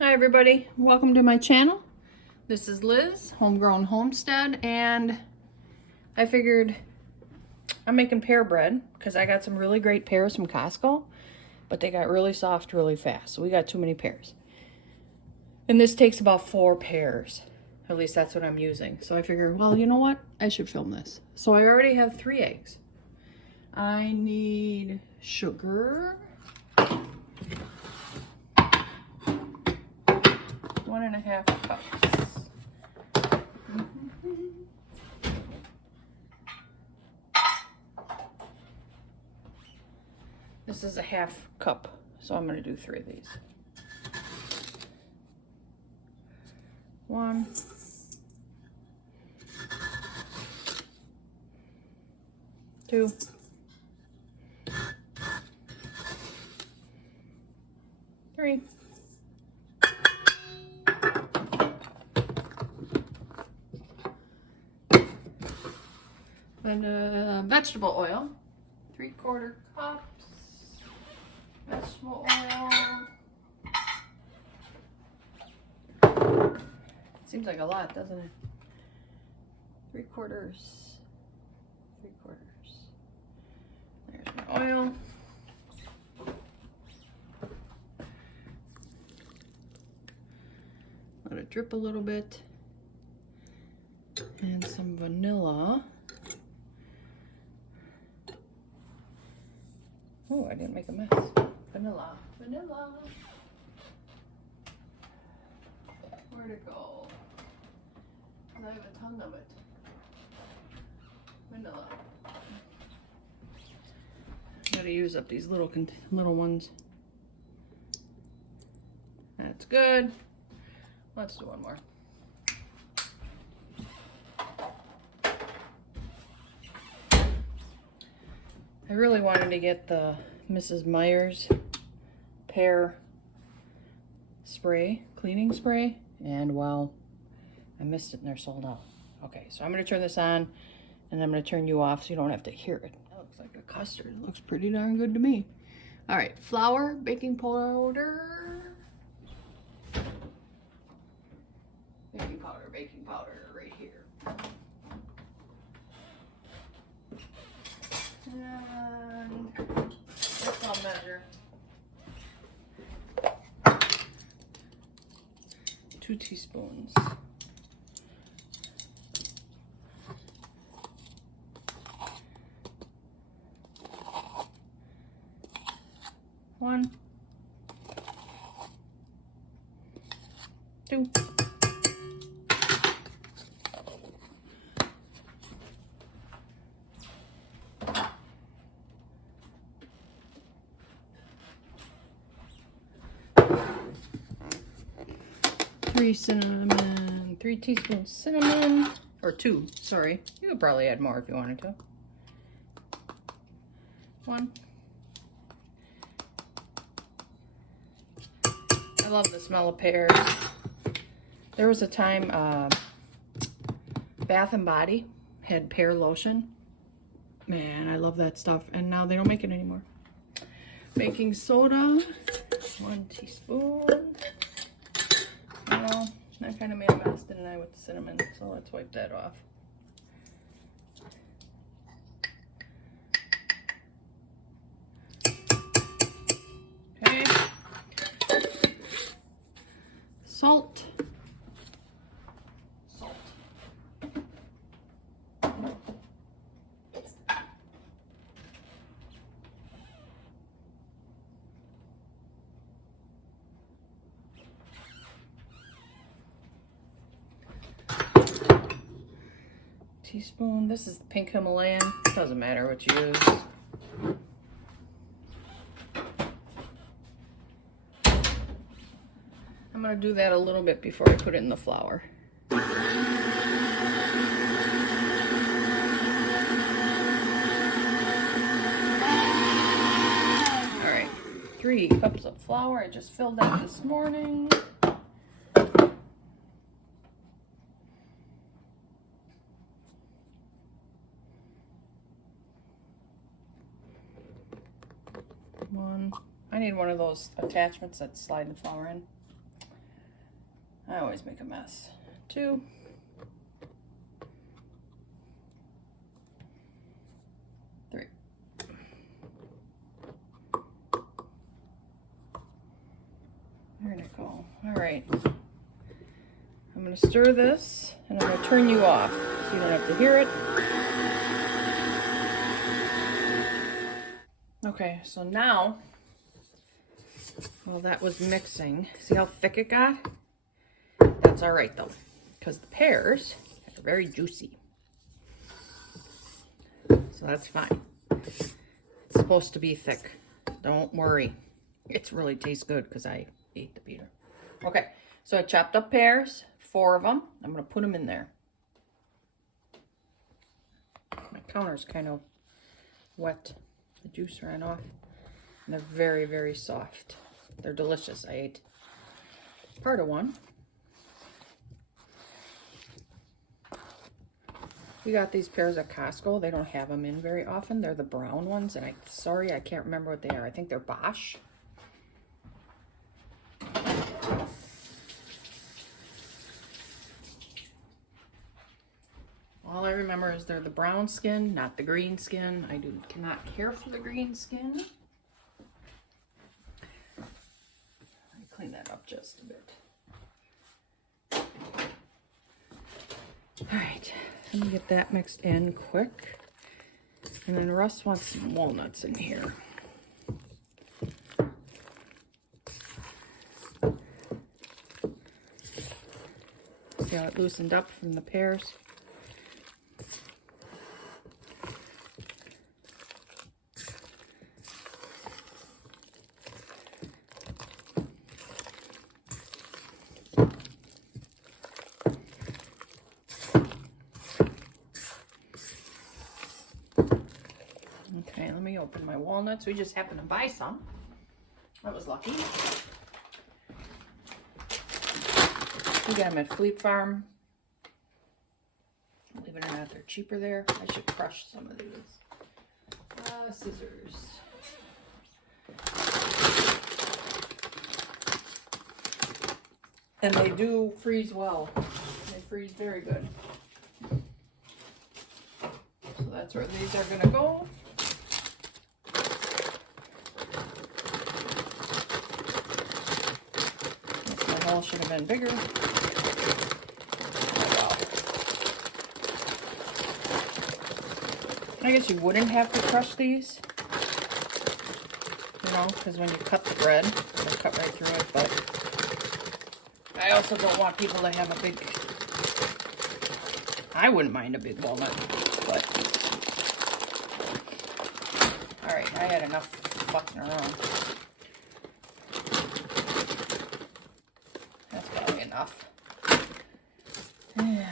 Hi everybody, welcome to my channel. This is Liz, Homegrown Homestead, and I figured I'm making pear bread because I got some really great pears from Costco, but they got really soft really fast, so we got too many pears. And this takes about 4 pears. At least that's what I'm using. So I figured, well, you know what? I should film this. So I already have 3 eggs. I need sugar. 1.5 cups. This is a 1/2 cup, so I'm going to do 3 of these. 1, 2, 3. And vegetable oil, 3/4 cups. Vegetable oil. Seems like a lot, doesn't it? 3/4. 3/4. There's my oil. Let it drip a little bit. And some vanilla. Oh, I didn't make a mess. Vanilla. Where'd it go? I have a ton of it. Vanilla. Gotta use up these little ones. That's good. Let's do one more. I really wanted to get the Mrs. Meyer's pear spray, cleaning spray, and well, I missed it and they're sold out. Okay, so I'm going to turn this on and I'm going to turn you off so you don't have to hear it. That looks like a custard. It looks pretty darn good to me. All right, flour, baking powder. Baking powder right here. And this I'll measure. 2 teaspoons. One, 2. 3 cinnamon, 3 teaspoons cinnamon, or 2, sorry. You could probably add more if you wanted to. 1. I love the smell of pears. There was a time Bath and Body had pear lotion. Man, I love that stuff. And now they don't make it anymore. Baking soda, 1 teaspoon. Well, I kind of made a mess, didn't I, with the cinnamon, so let's wipe that off. Okay. Salt. Teaspoon. This is pink Himalayan. Doesn't matter what you use. I'm going to do that a little bit before I put it in the flour. All right, 3 cups of flour. I just filled that this morning. I need one of those attachments that slide the flour in. I always make a mess. 2. 3. There we go. All right. I'm going to stir this, and I'm going to turn you off so you don't have to hear it. Okay, so now, while that was mixing, see how thick it got? That's all right though, because the pears are very juicy. So that's fine. It's supposed to be thick. Don't worry. It really tastes good because I ate the peter. Okay, so I chopped up pears, 4 of them. I'm going to put them in there. My counter's kind of wet. The juice ran off. And they're very, very soft. They're delicious. I ate part of one. We got these pears at Costco. They don't have them in very often. They're the brown ones, and sorry, I can't remember what they are. I think they're Bosch. All I remember is they're the brown skin, not the green skin. I cannot care for the green skin. Let me clean that up just a bit. All right, let me get that mixed in quick. And then Russ wants some walnuts in here. See how it loosened up from the pears? Okay, let me open my walnuts. We just happened to buy some. That was lucky. We got them at Fleet Farm. Believe it or not, they're cheaper there. I should crush some of these. Scissors. And they do freeze well. They freeze very good. So that's where these are going to go. My hole should have been bigger. Oh, wow. I guess you wouldn't have to crush these, you know, because when you cut the bread, it'll cut right through it, but I also don't want people to have a big, I wouldn't mind a big walnut, but, all right, I had enough fucking around. That's probably enough. And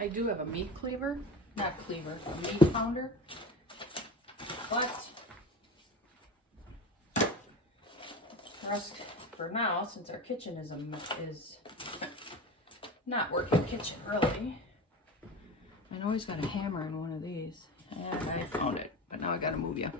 I do have a meat cleaver, not cleaver, a meat pounder, but for now, since our kitchen is not working kitchen really, I know he's got a hammer in one of these, and I found it, but now I gotta move you.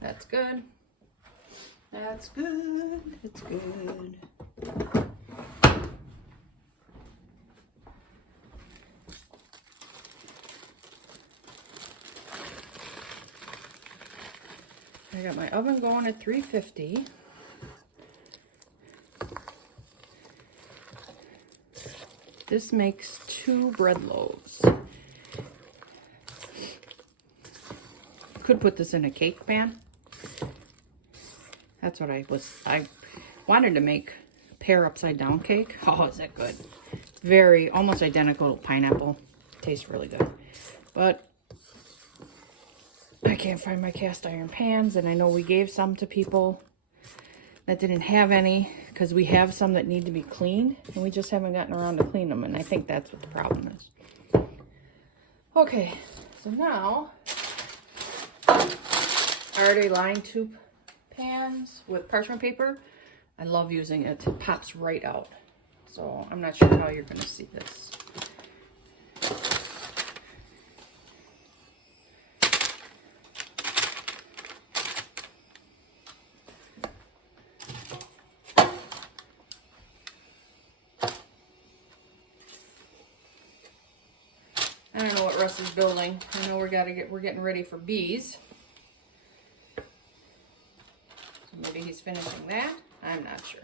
That's good. That's good. It's good. I got my oven going at 350. This makes 2 bread loaves. Could put this in a cake pan. That's what I wanted to make pear upside down cake. Oh, is that good? It's very, almost identical to pineapple. Tastes really good. But I can't find my cast iron pans, and I know we gave some to people that didn't have any, because we have some that need to be cleaned and we just haven't gotten around to clean them, and I think that's what the problem is. Okay, so now I already lined 2 pans with parchment paper. I love using it. It pops right out. So I'm not sure how you're going to see this. I don't know what Russ is building. I know we're getting ready for bees. So maybe he's finishing that. I'm not sure.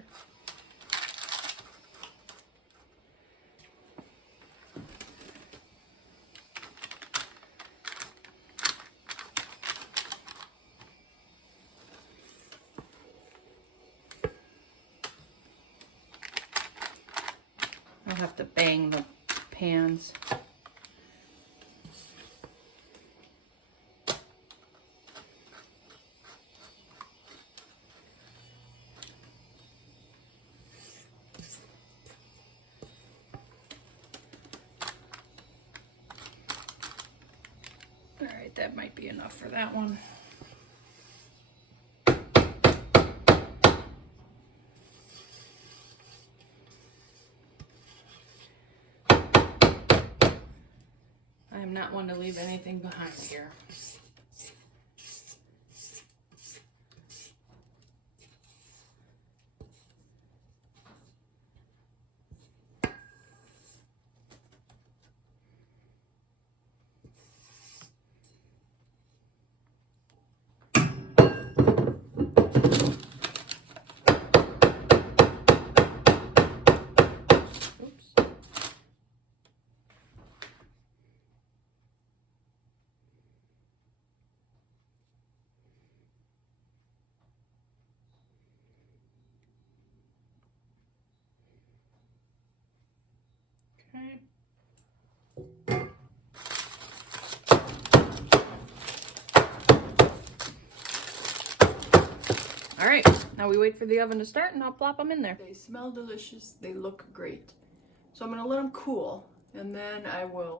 I'll have to bang the pans. All right, that might be enough for that one. I am not one to leave anything behind here. Okay. All right, now we wait for the oven to start and I'll plop them in there. They smell delicious, they look great. So I'm gonna let them cool and then I will